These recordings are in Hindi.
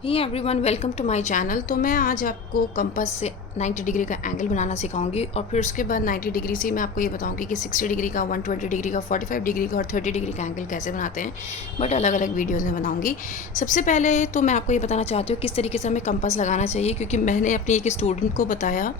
He everyone, welcome to my channel. तो मैं आज आपको कंपास से 90 डिग्री का एंगल बनाना सिखाऊंगी और फिर उसके बाद 90 डिग्री से मैं आपको ये बताऊंगी कि 60 डिग्री का, 120 डिग्री का, 45 डिग्री का और 30 डिग्री का एंगल कैसे बनाते हैं, बट अलग अलग वीडियोज़ में बनाऊंगी। सबसे पहले तो मैं आपको ये बताना चाहती हूँ किस तरीके से हमें कंपास लगाना चाहिए, क्योंकि मैंने अपनी एक स्टूडेंट को बताया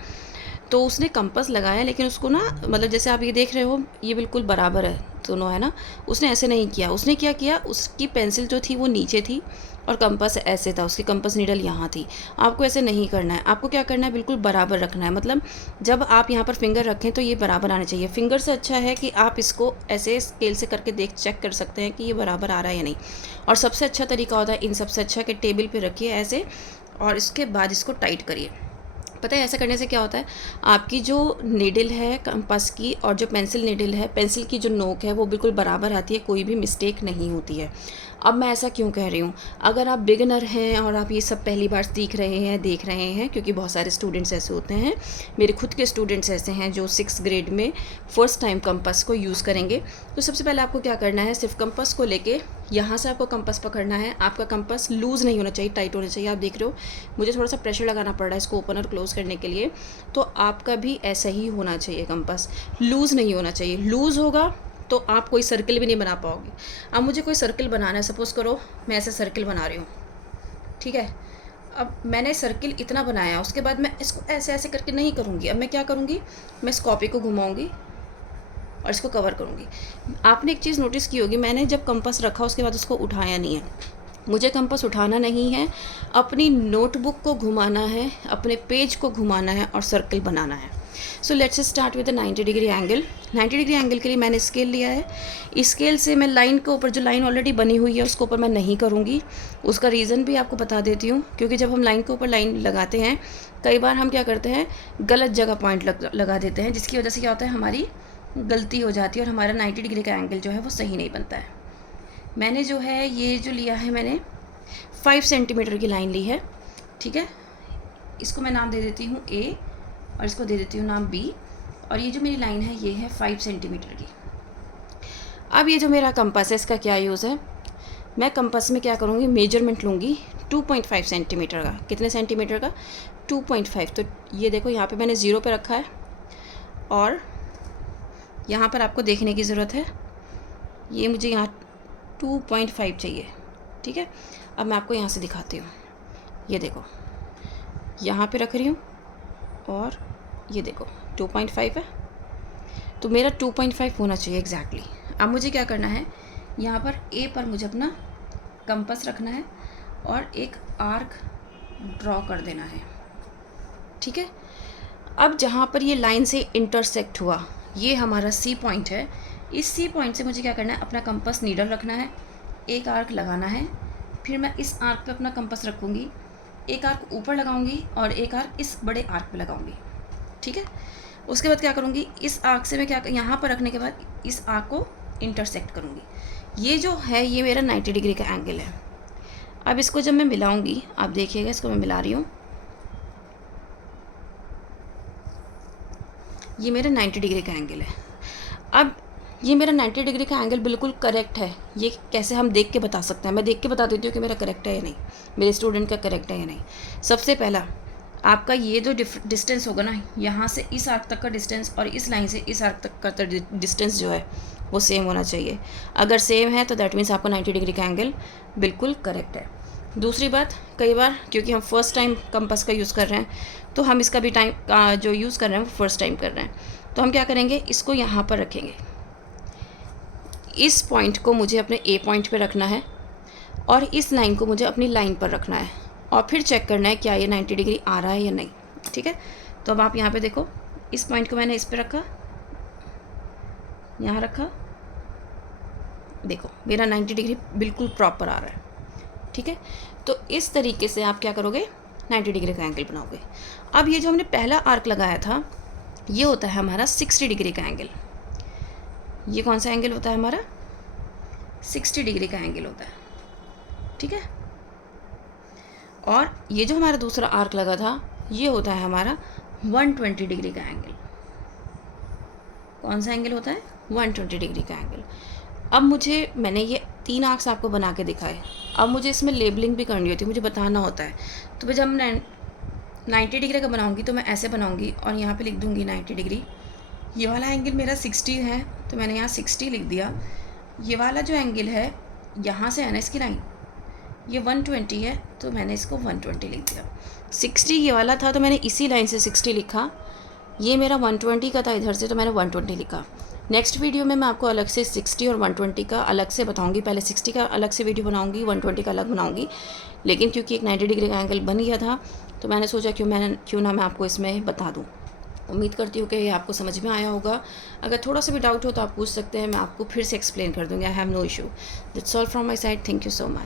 तो उसने कंपास लगाया, लेकिन उसको ना मतलब जैसे आप ये देख रहे हो ये बिल्कुल बराबर है दोनों, है ना। उसने ऐसे नहीं किया। उसने क्या किया, उसकी पेंसिल जो थी वो नीचे थी और कंपास ऐसे था, उसकी कंपास नीडल यहाँ थी। आपको ऐसे नहीं करना है। आपको क्या करना है, बिल्कुल बराबर रखना है। मतलब जब आप यहाँ पर फिंगर रखें तो ये बराबर आना चाहिए। फिंगर से अच्छा है कि आप इसको ऐसे स्केल से करके चेक कर सकते हैं कि ये बराबर आ रहा है या नहीं। और सबसे अच्छा तरीका होता है, इन सबसे अच्छा कि टेबल पे रखिए ऐसे और इसके बाद इसको टाइट करिए। पता है ऐसा करने से क्या होता है, आपकी जो नीडल है कंपास की और जो पेंसिल नीडल है, पेंसिल की जो नोक है वो बिल्कुल बराबर आती है, कोई भी मिस्टेक नहीं होती है। अब मैं ऐसा क्यों कह रही हूँ, अगर आप बिगिनर हैं और आप ये सब पहली बार सीख रहे हैं, देख रहे हैं, क्योंकि बहुत सारे स्टूडेंट्स ऐसे होते हैं, मेरे खुद के स्टूडेंट्स ऐसे हैं जो 6 ग्रेड में फ़र्स्ट टाइम कंपास को यूज़ करेंगे। तो सबसे पहले आपको क्या करना है, सिर्फ कंपास को लेके यहाँ से आपको कंपास पकड़ना है। आपका कंपास लूज़ नहीं होना चाहिए, टाइट होना चाहिए। आप देख रहे हो मुझे थोड़ा सा प्रेशर लगाना पड़ रहा है इसको ओपन और क्लोज़ करने के लिए, तो आपका भी ऐसा ही होना चाहिए। कंपास लूज़ नहीं होना चाहिए। लूज़ होगा तो आप कोई सर्किल भी नहीं बना पाओगे। अब मुझे कोई सर्किल बनाना है, सपोज़ करो मैं ऐसे सर्किल बना रही हूँ, ठीक है। अब मैंने सर्किल इतना बनाया, उसके बाद मैं इसको ऐसे ऐसे करके नहीं करूँगी। अब मैं क्या करूँगी, मैं इस कॉपी को घुमाऊँगी और इसको कवर करूँगी। आपने एक चीज़ नोटिस की होगी, मैंने जब कंपास रखा उसके बाद उसको उठाया नहीं है। मुझे कंपास उठाना नहीं है, अपनी नोटबुक को घुमाना है, अपने पेज को घुमाना है और सर्कल बनाना है। So let's start with 90 degree angle. 90 degree angle के लिए मैंने स्केल लिया है। इस स्केल से मैं लाइन के ऊपर, जो लाइन ऑलरेडी बनी हुई है उसके ऊपर मैं नहीं करूँगी। उसका रीज़न भी आपको बता देती हूँ, क्योंकि जब हम लाइन के ऊपर लाइन लगाते हैं कई बार हम क्या करते हैं, गलत जगह पॉइंट लगा देते हैं, जिसकी वजह से क्या होता है, हमारी गलती हो जाती है और हमारा 90 डिग्री का एंगल जो है वो सही नहीं बनता है। मैंने जो है ये जो लिया है, मैंने 5 सेंटीमीटर की लाइन ली है, ठीक है। इसको मैं नाम दे देती हूँ ए और इसको दे देती हूँ नाम बी, और ये जो मेरी लाइन है ये है 5 सेंटीमीटर की। अब ये जो मेरा कंपास है इसका क्या यूज़ है, मैं कंपास में क्या करूँगी, मेजरमेंट लूँगी 2.5 सेंटीमीटर का। कितने सेंटीमीटर का, 2.5। तो ये देखो यहाँ पे मैंने ज़ीरो पे रखा है और यहाँ पर आपको देखने की ज़रूरत है, ये मुझे यहाँ 2.5 चाहिए, ठीक है। अब मैं आपको यहाँ से दिखाती हूँ, ये देखो यहाँ पे रख रही हूँ और ये देखो 2.5 है, तो मेरा 2.5 होना चाहिए एग्जैक्टली। अब मुझे क्या करना है, यहाँ पर ए पर मुझे अपना कंपास रखना है और एक आर्क ड्रॉ कर देना है, ठीक है। अब जहाँ पर ये लाइन से इंटरसेक्ट हुआ, ये हमारा सी पॉइंट है। इस सी पॉइंट से मुझे क्या करना है, अपना कंपास नीडल रखना है, एक आर्क लगाना है, फिर मैं इस आर्क पे अपना कंपास रखूँगी, एक आर्क ऊपर लगाऊंगी और एक आर्क इस बड़े आर्क पे लगाऊंगी, ठीक है। उसके बाद क्या करूँगी, इस आर्क से मैं क्या यहाँ पर रखने के बाद इस आर्क को इंटरसेक्ट करूँगी। ये जो है ये मेरा 90 डिग्री का एंगल है। अब इसको जब मैं मिलाऊंगी, आप देखिएगा, इसको मैं मिला रही हूँ, ये मेरा 90 डिग्री का एंगल है। अब ये मेरा 90 डिग्री का एंगल बिल्कुल करेक्ट है। ये कैसे हम देख के बता सकते हैं, मैं देख के बता देती हूँ कि मेरा करेक्ट है या नहीं, मेरे स्टूडेंट का करेक्ट है या नहीं। सबसे पहला आपका ये जो डिस्टेंस होगा ना, यहाँ से इस आर्क तक का डिस्टेंस और इस लाइन से इस आर्क तक का डिस्टेंस जो है वो सेम होना चाहिए। अगर सेम है तो दैट मीन्स आपका 90 डिग्री का एंगल बिल्कुल करेक्ट है। दूसरी बात, कई बार क्योंकि हम फर्स्ट टाइम कंपास का यूज़ कर रहे हैं तो हम इसका भी टाइम जो यूज़ कर रहे हैं वो फर्स्ट टाइम कर रहे हैं, तो हम क्या करेंगे, इसको यहाँ पर रखेंगे। इस पॉइंट को मुझे अपने ए पॉइंट पे रखना है और इस लाइन को मुझे अपनी लाइन पर रखना है और फिर चेक करना है क्या ये 90 डिग्री आ रहा है या नहीं, ठीक है। तो अब आप यहाँ पे देखो, इस पॉइंट को मैंने इस पे रखा, यहाँ रखा, देखो मेरा 90 डिग्री बिल्कुल प्रॉपर आ रहा है, ठीक है। तो इस तरीके से आप क्या करोगे, 90 डिग्री का एंगल बनाओगे। अब ये जो हमने पहला आर्क लगाया था ये होता है हमारा 60 डिग्री का एंगल। ये कौन सा एंगल होता है हमारा, 60 डिग्री का एंगल होता है, ठीक है। और ये जो हमारा दूसरा आर्क लगा था ये होता है हमारा 120 डिग्री का एंगल। कौन सा एंगल होता है, 120 डिग्री का एंगल। अब मैंने ये 3 आर्क्स आपको बना के दिखाए। अब मुझे इसमें लेबलिंग भी करनी होती है, मुझे बताना होता है। तो जब मैं 90 डिग्री का बनाऊंगी तो मैं ऐसे बनाऊंगी और यहाँ पे लिख दूंगी 90 डिग्री। ये वाला एंगल मेरा 60 है तो मैंने यहाँ 60 लिख दिया। ये वाला जो एंगल है यहाँ से है ना इसकी लाइन, ये 120 है तो मैंने इसको 120 लिख दिया। 60 ये वाला था तो मैंने इसी लाइन से 60 लिखा। ये मेरा 120 का था इधर से तो मैंने 120 लिखा। नेक्स्ट वीडियो में मैं आपको अलग से 60 और 120 का अलग से बताऊंगी। पहले 60 का अलग से वीडियो बनाऊंगी, 120 का अलग बनाऊंगी। लेकिन क्योंकि एक 90 डिग्री का एंगल बन गया था तो मैंने सोचा क्यों ना मैं आपको इसमें बता दूँ। उम्मीद करती हूँ कि ये आपको समझ में आया होगा। अगर थोड़ा सा भी डाउट हो तो आप पूछ सकते हैं, मैं आपको फिर से एक्सप्लेन कर दूँगी। I have no issue. That's all from my side. Thank you so much.